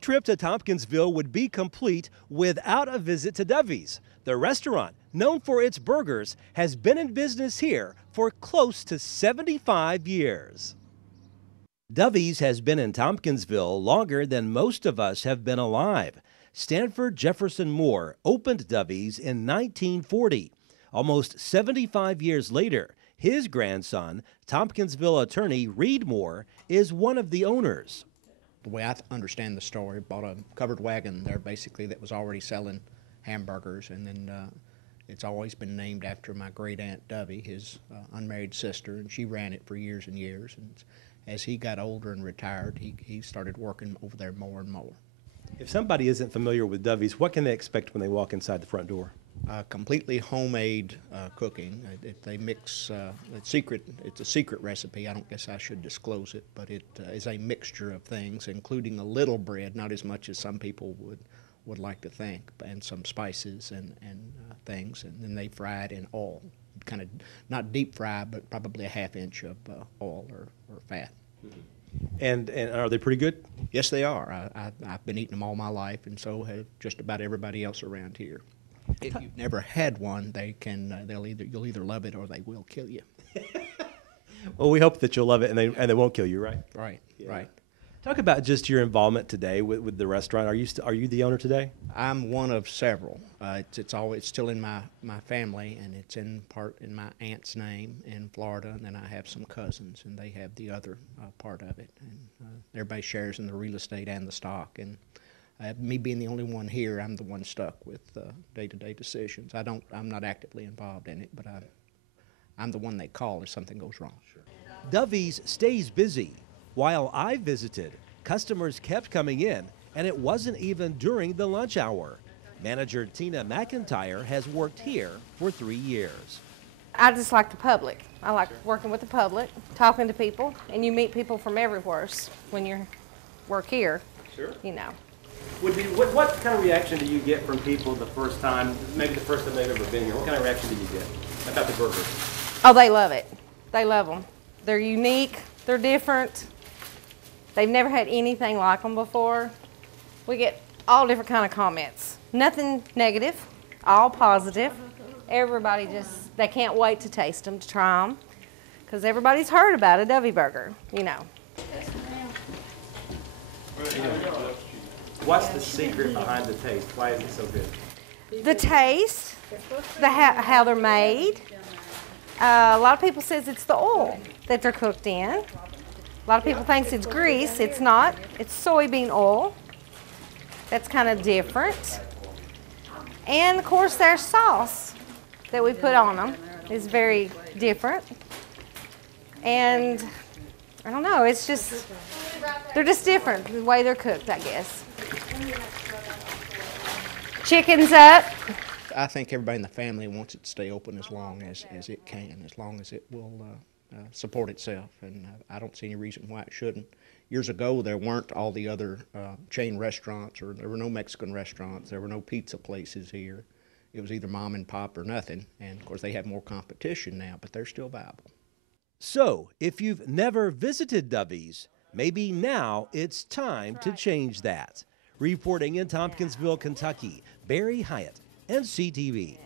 trip to Tompkinsville would be complete without a visit to Dovie's. The restaurant, known for its burgers, has been in business here for close to 75 years. Dovie's has been in Tompkinsville longer than most of us have been alive. Stanford Jefferson Moore opened Dovie's in 1940. Almost 75 years later, his grandson, Tompkinsville attorney Reed Moore, is one of the owners. The way I understand the story, bought a covered wagon there basically that was already selling hamburgers, and then it's always been named after my great aunt Dovie, his unmarried sister, and she ran it for years and years. And as he got older and retired, he started working over there more and more. If somebody isn't familiar with Dovie's, what can they expect when they walk inside the front door? Completely homemade cooking. They mix, it's a secret recipe. I don't guess I should disclose it, but it is a mixture of things, including a little bread, not as much as some people would like to think, and some spices and things, and then they fry it in oil. Kind of not deep fry, but probably a half-inch of oil or fat. And are they pretty good? Yes, they are. I've been eating them all my life, and so have just about everybody else around here. If you've never had one, you'll either love it or they will kill you. Well, we hope that you'll love it and they won't kill you, right? Right, yeah. Right. Talk about just your involvement today with the restaurant. Are you the owner today? I'm one of several. It's still in my family, and it's in part in my aunt's name in Florida, and then I have some cousins, and they have the other part of it. And everybody shares in the real estate and the stock. And me being the only one here, I'm the one stuck with day-to-day decisions. I'm not actively involved in it, but I'm the one they call if something goes wrong. Sure. Dovie's stays busy. While I visited, customers kept coming in, and it wasn't even during the lunch hour. Manager Tina McIntyre has worked here for 3 years. I just like the public. I like working with the public, talking to people, and you meet people from everywhere when you work here. Sure. You know. What kind of reaction do you get from people the first time, maybe the first time they've ever been here? What kind of reaction do you get about the burgers? Oh, they love it. They love them. They're unique. They're different. They've never had anything like them before. We get all different kind of comments. Nothing negative, all positive. Everybody they can't wait to taste them, to try them, because everybody's heard about a Dovie burger, you know. What's the secret behind the taste? Why is it so good? The taste, how they're made. A lot of people says it's the oil that they're cooked in. A lot of people think it's grease. It's not. It's soybean oil. That's kind of different. And, of course, their sauce that we put on them is very different. And, I don't know, it's just, they're just different the way they're cooked, I guess. Chicken's up. I think everybody in the family wants it to stay open as long as it can, as long as it will support itself, and I don't see any reason why it shouldn't. Years ago, there weren't all the other chain restaurants, or there were no Mexican restaurants, there were no pizza places here. It was either mom and pop or nothing, and of course they have more competition now, but they're still viable. So, if you've never visited Dovie's, maybe now it's time to change that. Reporting in Tompkinsville, Kentucky, Barry Hiett, NCTV.